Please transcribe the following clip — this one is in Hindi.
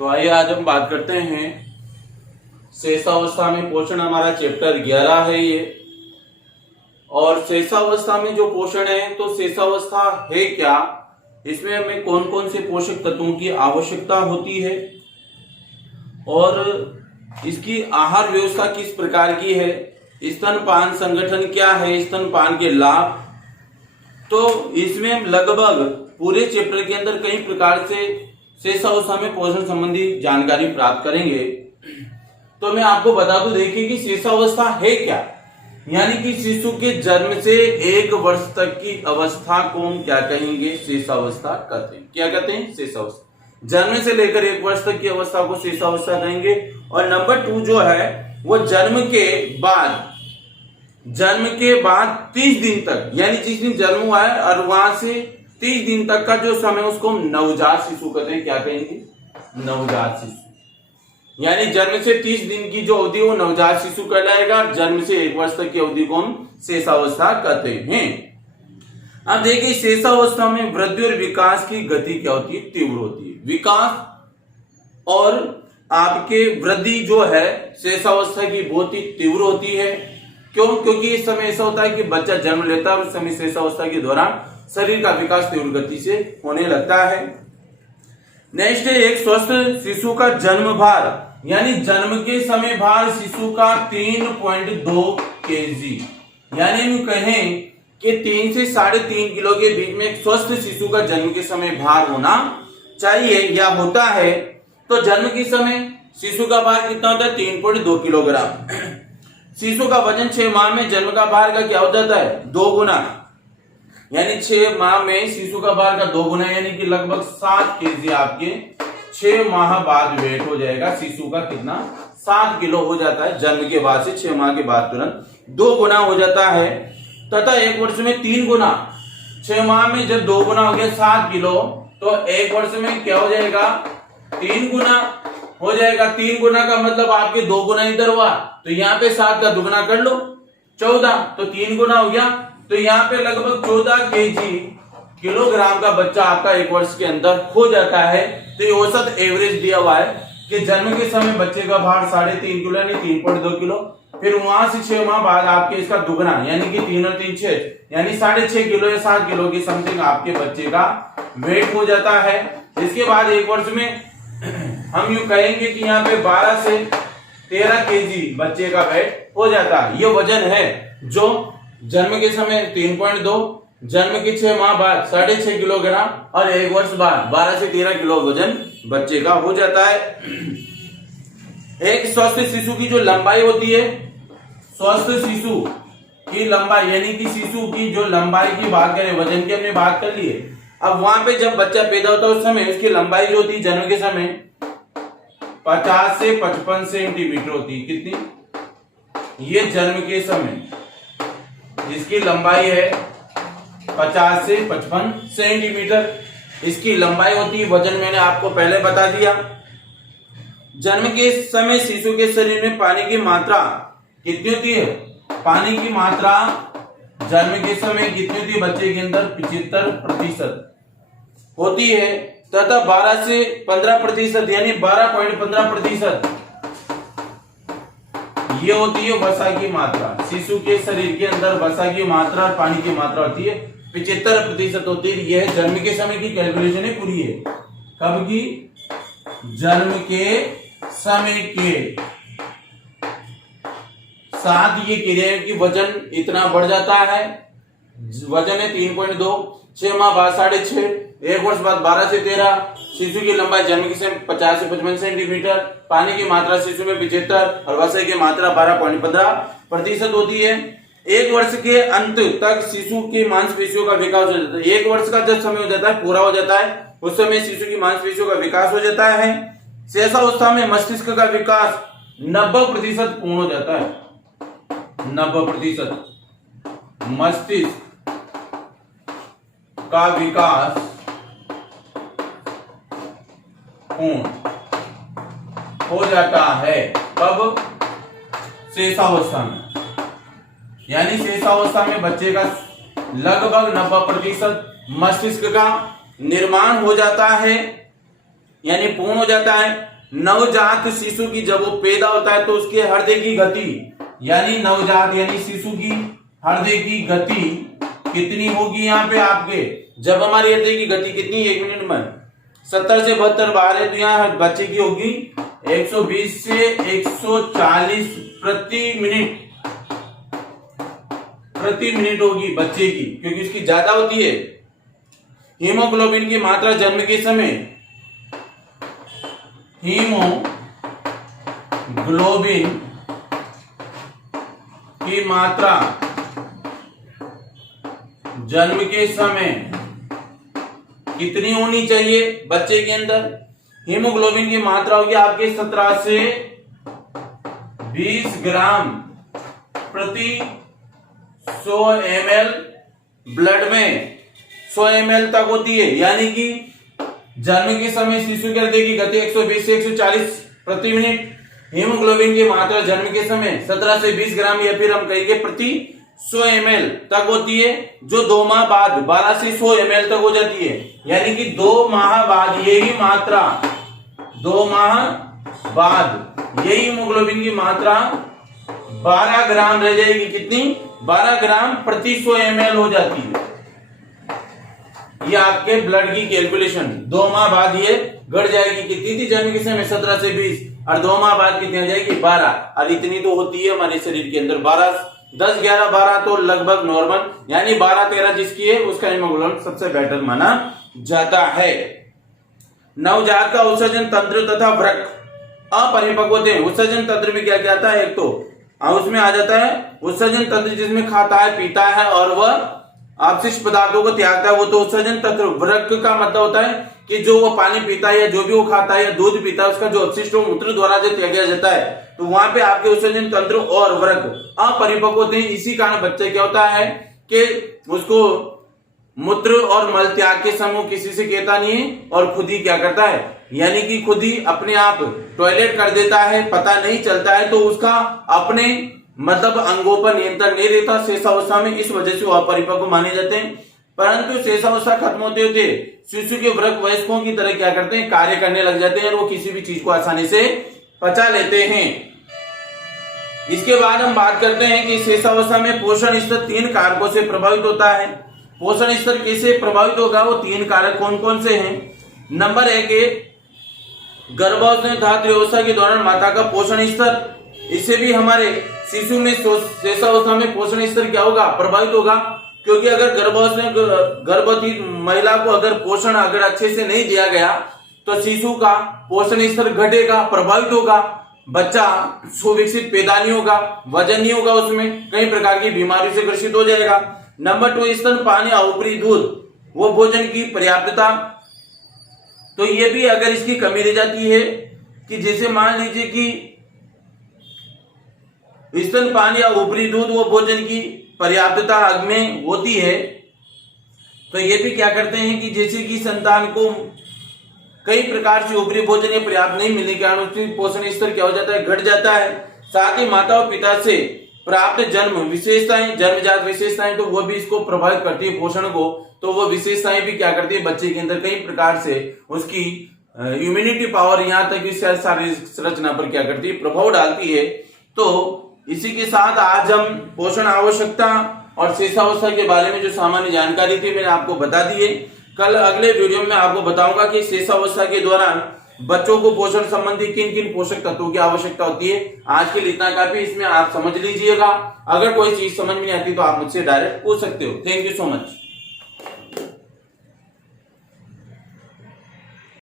तो आइए आज हम बात करते हैं शेषावस्था में पोषण। हमारा चैप्टर 11 है ये। और शेषावस्था में जो पोषण है, तो शेषावस्था है क्या, इसमें हमें कौन कौन से पोषक तत्वों की आवश्यकता होती है और इसकी आहार व्यवस्था किस प्रकार की है, स्तनपान संगठन क्या है, स्तनपान के लाभ। तो इसमें हम लगभग पूरे चैप्टर के अंदर कई प्रकार से शेषावस्था में पोषण संबंधी जानकारी प्राप्त करेंगे। तो मैं आपको बता दूं, देखिए कि शेषावस्था है क्या, यानी कि शिशु के जन्म से 1 वर्ष तक की अवस्था को हम क्या कहेंगे, शेषावस्था कहते हैं। क्या कहते हैं? शेषावस्था। जन्म से लेकर 1 वर्ष तक की अवस्था को शेषावस्था कहेंगे। और नंबर 2 जो है वो जन्म के बाद 30 दिन तक, यानी जिस दिन जन्म हुआ है और वहां से 30 दिन तक का जो समय, उसको हम नवजात शिशु कहते हैं। क्या कहेंगे? नवजात शिशु। यानी जन्म से 30 दिन की जो अवधि वो नवजात शिशु कहलाएगा। जन्म से 1 वर्ष तक की अवधि को हम शेषावस्था कहते हैं। अब देखिए, शेषावस्था में वृद्धि और विकास की गति क्या होती है? तीव्र होती है। विकास और आपके वृद्धि जो है शेषावस्था की बहुत ही तीव्र होती है। क्यों? क्योंकि इस समय ऐसा होता है कि बच्चा जन्म लेता है और उस समय शेषावस्था के दौरान शरीर का विकास तीव्र गति से होने लगता है। नेक्स्ट है एक स्वस्थ शिशु का जन्म भार, यानी जन्म के समय भार शिशु का 3.2 kg, यानी हम कहें कि 3 से 3.5 किलो के बीच में एक स्वस्थ शिशु का जन्म के समय भार होना चाहिए या होता है। तो जन्म के समय शिशु का भार कितना होता है? 3.2 किलोग्राम। शिशु का वजन 6 माह में जन्म का भार का क्या हो जाता है? 2 गुना, यानी 6 माह में शिशु का भार का 2 गुना, यानी कि लगभग 7 kg आपके 6 माह बाद वेट हो जाएगा। शिशु का कितना? 7 किलो हो जाता है जन्म के बाद से 6 माह के बाद तुरंत 2 गुना हो जाता है। तथा 1 वर्ष में 3 गुना। 6 माह में जब 2 गुना हो गया 7 किलो, तो 1 वर्ष में क्या हो जाएगा? 3 गुना हो जाएगा। 3 गुना का मतलब आपके 2 गुना इधर हुआ, तो यहाँ पे 7 का दुगुना कर लो, 14, तो 3 गुना हो गया। तो यहाँ पे लगभग 14 किलोग्राम का बच्चा आपका 1 वर्ष के अंदर हो जाता है। तो ये औसत एवरेज दिया हुआ है कि जन्म के समय बच्चे का भार 3.5 किलो यानी 3.2 किलो, फिर वहां से 6 माह बाद आपके इसका दुगना, यानी कि 3 और 3 6, यानी 6.5 किलो या 7 किलो की समथिंग आपके बच्चे का वेट हो जाता है। इसके बाद 1 वर्ष में हम यूं कहेंगे कि यहाँ पे 12 से 13 kg बच्चे का वेट हो जाता है। ये वजन है जो जन्म के समय 3.2, जन्म के 6 माह बाद 6.5 किलोग्राम और 1 वर्ष बाद 12 से 13 किलो वजन बच्चे का हो जाता है। एक स्वस्थ शिशु की जो लंबाई होती है, स्वस्थ शिशु की लंबाई, यानी कि शिशु की जो लंबाई की बात करें, वजन की हमने बात कर ली है। अब वहां पे जब बच्चा पैदा होता है उस समय उसकी लंबाई जो होती है जन्म के समय 50 से 55 सेंटीमीटर होती है। कितनी? ये जन्म के समय इसकी लंबाई है 50 से 55 सेंटीमीटर इसकी लंबाई होती है। वजन मैंने आपको पहले बता दिया। जन्म के समय शिशु के शरीर में पानी की मात्रा कितनी होती है? पानी की मात्रा जन्म के समय कितनी होती है? बच्चे के अंदर 75% होती है। तथा 12 से 15% यानी 12.15% ये होती है वसा की मात्रा। शिशु के शरीर के अंदर वसा की मात्रा और पानी की मात्रा होती है 75% होती है। यह जन्म के समय की कैलकुलेशन है पूरी है। कब की? जन्म के समय के साथ ये क्रिया की वजन इतना बढ़ जाता है। वजन है 3.2, 6 माह बाद 6.5, 1 वर्ष बाद 12 से 13। शिशु की लंबाई जन्म के समय 50 से 55 सेंटीमीटर, पानी की मात्रा शिशु में 75 और वसा की मात्रा 12.15% होती है। 1 वर्ष के अंत तक शिशु की मांसपेशियों का विकास हो जाता है। 1 वर्ष का जब समय हो जाता है, पूरा हो जाता है, उस समय शिशु की मांसपेशियों का विकास हो जाता है। शेषावस्था में मस्तिष्क का विकास 90% पूर्ण हो जाता है। 90% मस्तिष्क का विकास पूर्ण हो जाता है। कब? शेषावस्था में। यानी शेषावस्था में बच्चे का लगभग 90% मस्तिष्क का निर्माण हो जाता है। यानी पूर्ण हो जाता है। नवजात शिशु की जब वो पैदा होता है तो उसके हृदय की गति, यानी नवजात यानी शिशु की हृदय की गति कितनी होगी यहाँ पे आपके, जब हमारी हृदय की गति कितनी, 1 मिनट में 70 से 72 बार है, तो यहाँ बच्चे की होगी 120 से 140 प्रति मिनट होगी बच्चे की, क्योंकि उसकी ज्यादा होती है। हीमोग्लोबिन की मात्रा जन्म के समय, हीमोग्लोबिन की मात्रा जन्म के समय कितनी होनी चाहिए बच्चे के अंदर? हीमोग्लोबिन की मात्रा होगी आपके 17 से 20 ग्राम प्रति 100 ml ब्लड में 100 ml तक होती है। यानी कि जन्म के समय शिशु के हृदय की गति 120 से 140 प्रति मिनट, हीमोग्लोबिन की मात्रा जन्म के समय 17 से 20 ग्राम या फिर हम कहेंगे प्रति 100 ml तक होती है, जो 2 माह बाद 12 से 100 ml तक हो जाती है। यानी कि 2 माह बाद यही मात्रा, 2 माह बाद यही हीमोग्लोबिन की मात्रा 12 ग्राम रह जाएगी। कितनी? 12 ग्राम प्रति 100 ml हो जाती है। ये आपके ब्लड की कैलकुलेशन, 2 माह बाद ये घट जाएगी। कितनी थी जन्म के समय? 17 से 20, और 2 माह बाद कितनी हो जाएगी? 12। और इतनी तो होती है हमारे शरीर के अंदर, 12, 10, 11, 12 तो लगभग नॉर्मल, यानी 12, 13 जिसकी है उसका हीमोग्लोबिन सबसे बेटर माना जाता है। नवजात का उत्सर्जन तंत्र तथा वृक्क अपरिपक्व होते हैं। उत्सर्जन तंत्र में क्या क्या आता है? एक तो उसमें आ जाता है उत्सर्जन तंत्र, जिसमें खाता है, पीता है और वह अपशिष्ट पदार्थों को त्यागता है, वो तो उत्सर्जन तंत्र। वृक्क का मतलब होता है कि जो वो पानी पीता है या जो भी वो खाता है या दूध पीता है, उसका जो अपशिष्ट मूत्र द्वारा जो त्यागा जाता है, तो वहां पे आपके उत्सर्जन तंत्र और वृक्क अपरिपक्व होते हैं। इसी कारण बच्चे क्या होता है कि उसको मूत्र और मल त्याग के समय किसी से कहता नहीं है और खुद ही क्या करता है, यानी कि खुद ही अपने आप टॉयलेट कर देता है, पता नहीं चलता है, तो उसका अपने मतलब अंगों पर नियंत्रण नहीं रहता शेषावस्था में, इस वजह से वो अपरिपक्व माने जाते हैं। परंतु शेषावस्था खत्म होते होते शिशु के वृक्क वयस्कों की तरह क्या करते हैं, कार्य करने लग जाते हैं और वो किसी भी चीज को आसानी से पचा लेते हैं। इसके बाद हम बात करते हैं कि शेषावस्था में पोषण स्तर 3 कारकों से प्रभावित होता है। पोषण स्तर कैसे प्रभावित होगा? वो 3 कारक कौन कौन से हैं? नंबर 1, गर्भावस्था धात्र्यावस्था के दौरान माता का पोषण स्तर, इससे भी हमारे शिशु में शेषावस्था में पोषण स्तर क्या होगा? प्रभावित होगा, क्योंकि अगर गर्भवती महिला को अगर पोषण अगर अच्छे से नहीं दिया गया तो शिशु का पोषण स्तर घटेगा, प्रभावित होगा, बच्चा सुविकसित पैदा नहीं होगा, वजन नहीं होगा, उसमें कई प्रकार की बीमारियों से ग्रसित हो जाएगा। नंबर 2, स्तनपान या ऊपरी दूध, वो भोजन की पर्याप्तता, तो ये भी अगर इसकी कमी रह जाती है कि जैसे मान लीजिए कि स्तनपान या ऊपरी दूध वो भोजन की पर्याप्तता में होती है, तो ये भी क्या करते हैं कि जैसे कि संतान को कई प्रकार से ऊपरी भोजन या पर्याप्त नहीं मिलने के कारण उसकी पोषण स्तर क्या हो जाता है? घट जाता है। साथ ही माता और पिता से प्राप्त जन्म विशेषताएं, जन्मजात विशेषताएं, तो वो भी इसको प्रभावित करती है पोषण को, तो वो विशेषताएं भी क्या करती है बच्चे के अंदर कई प्रकार से उसकी इम्यूनिटी पावर, यहाँ तक कि शारीरिक संरचना पर क्या करती है? प्रभाव डालती है। तो इसी के साथ आज हम पोषण आवश्यकता और शेषावस्था के बारे में जो सामान्य जानकारी थी मैंने आपको बता दी है। कल अगले वीडियो में आपको बताऊंगा कि शेषावस्था के दौरान बच्चों को पोषण संबंधी किन किन पोषक तत्वों की आवश्यकता होती है। आज के लिए इतना काफी, इसमें आप समझ लीजिएगा। अगर कोई चीज समझ में नहीं आती तो आप मुझसे डायरेक्ट पूछ सकते हो। Thank you so much.